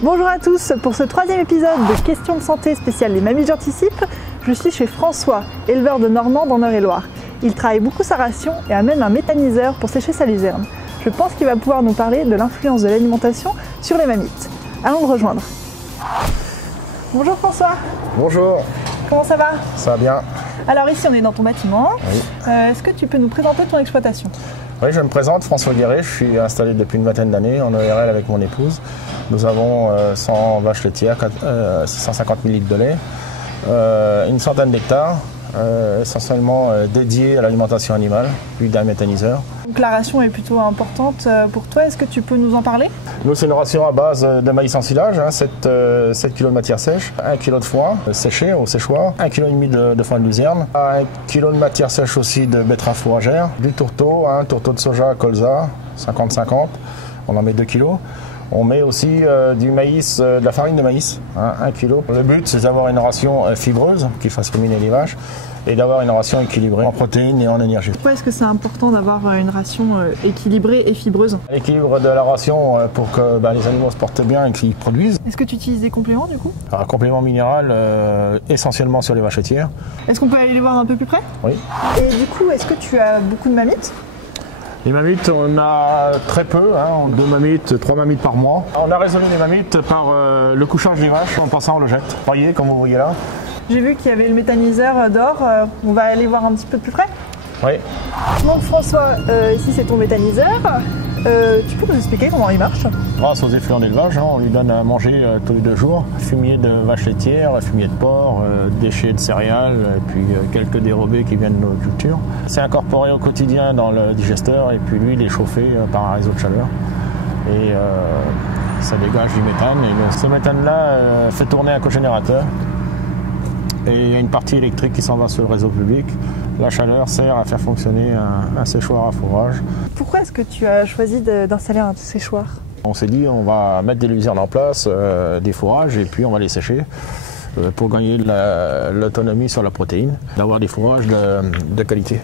Bonjour à tous, pour ce troisième épisode de Questions de santé spéciale Les Mammifs j'anticipe, je suis chez François, éleveur de Normande en Eure-et-Loir. Il travaille beaucoup sa ration et amène un méthaniseur pour sécher sa luzerne. Je pense qu'il va pouvoir nous parler de l'influence de l'alimentation sur les mammifs. Allons le rejoindre. Bonjour François. Bonjour. Comment ça va? Ça va bien. Alors ici on est dans ton bâtiment. Oui. Est-ce que tu peux nous présenter ton exploitation? Oui, je me présente, François Guéret, je suis installé depuis une vingtaine d'années en ORL avec mon épouse. Nous avons 100 vaches laitières, 650 000 litres de lait, une centaine d'hectares, essentiellement dédiés à l'alimentation animale, puis d'un méthaniseur. Donc la ration est plutôt importante pour toi, est-ce que tu peux nous en parler? Nous, c'est une ration à base de maïs en silage, 7 kg de matière sèche, 1 kg de foin séché au séchoir, 1,5 kg de foin de luzerne, 1 kg de matière sèche aussi de betterave fourragère, du tourteau, un tourteau de soja colza, 50-50, on en met 2 kg. On met aussi du maïs, de la farine de maïs, 1 kg. Le but, c'est d'avoir une ration fibreuse qui fasse ruminer les vaches et d'avoir une ration équilibrée en protéines et en énergie. Pourquoi est-ce que c'est important d'avoir une ration équilibrée et fibreuse? L'équilibre de la ration pour que les animaux se portent bien et qu'ils produisent. Est-ce que tu utilises des compléments du coup? Un complément minéral essentiellement sur les vaches laitières. Est-ce qu'on peut aller les voir un peu plus près? Oui. Et du coup, est-ce que tu as beaucoup de mammifs? Les mammifs, on a très peu, 2 mammifs, 3 mammifs par mois. On a résolu les mammifs par le couchage des vaches en passant au logette. Voyez, comme vous voyez là. J'ai vu qu'il y avait le méthaniseur dehors, on va aller voir un petit peu plus près. Oui. Donc François, ici c'est ton méthaniseur. Tu peux nous expliquer comment il marche? Grâce aux effluents d'élevage, on lui donne à manger tous les 2 jours. Fumier de vaches laitières, fumier de porc, déchets de céréales, et puis quelques dérobés qui viennent de nos cultures. C'est incorporé au quotidien dans le digesteur et puis lui il est chauffé par un réseau de chaleur. Et ça dégage du méthane. Et ce méthane-là fait tourner un cogénérateur. Et il y a une partie électrique qui s'en va sur le réseau public. La chaleur sert à faire fonctionner un séchoir à fourrage. Pourquoi est-ce que tu as choisi d'installer un séchoir? On s'est dit on va mettre des luzernes en place, des fourrages, et puis on va les sécher pour gagner l'autonomie sur la protéine, d'avoir des fourrages de qualité.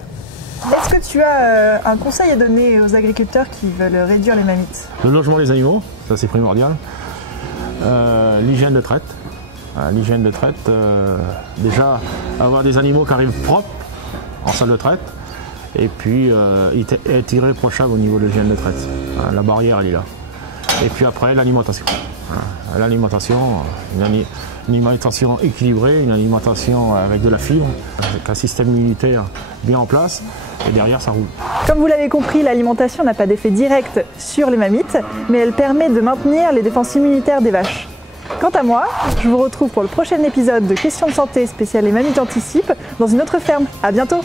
Est-ce que tu as un conseil à donner aux agriculteurs qui veulent réduire les mammifs? Le logement des animaux, ça c'est primordial. L'hygiène de traite. L'hygiène de traite, déjà avoir des animaux qui arrivent propres en salle de traite et puis être irréprochable au niveau de l'hygiène de traite. La barrière elle est là. Et puis après l'alimentation. L'alimentation, une alimentation équilibrée, une alimentation avec de la fibre, avec un système immunitaire bien en place et derrière ça roule. Comme vous l'avez compris, l'alimentation n'a pas d'effet direct sur les mammifs, mais elle permet de maintenir les défenses immunitaires des vaches. Quant à moi, je vous retrouve pour le prochain épisode de Questions de santé spéciale Les Mammifs j'anticipe dans une autre ferme. À bientôt!